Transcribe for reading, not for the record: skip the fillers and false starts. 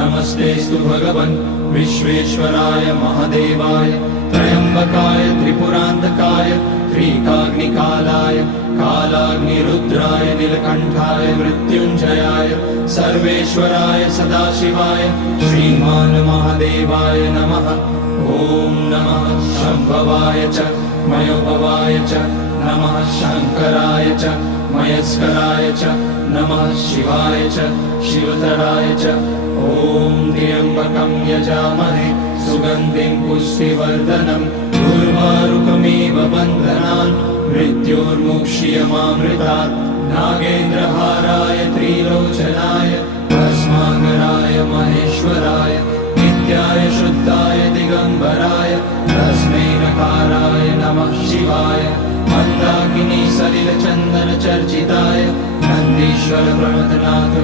नमस्तेस्तु भगवन् विश्वेश्वराय महादेवाय त्र्यम्बकाय त्रिपुरान्तकाय त्रिकाग्निकालाय कालाग्निरुद्राय नीलकण्ठाय मृत्युञ्जयाय सर्वेश्वराय सदाशिवाय श्रीमान् महादेवाय नमः। ॐ नमः शम्भवाय च मयोभवाय च नमः शङ्कराय च मयस्कराय च नमः शिवाय च शिवतराय च। ॐ त्र्यम्बकं यजामहे सुगन्धिं पुष्टिवर्धनम् उर्वारुकमिव बन्धनान् मृत्योर्मुक्ष्यमामृतात्। नागेन्द्रहाराय त्रिलोचनाय भस्माकराय महेश्वराय नित्याय शुद्धाय दिगम्बराय तस्मै नकाराय नमः शिवाय। मन्दाकिनी सलिलचन्दन चर्चिताय नन्दीश्वर प्रणतनाथ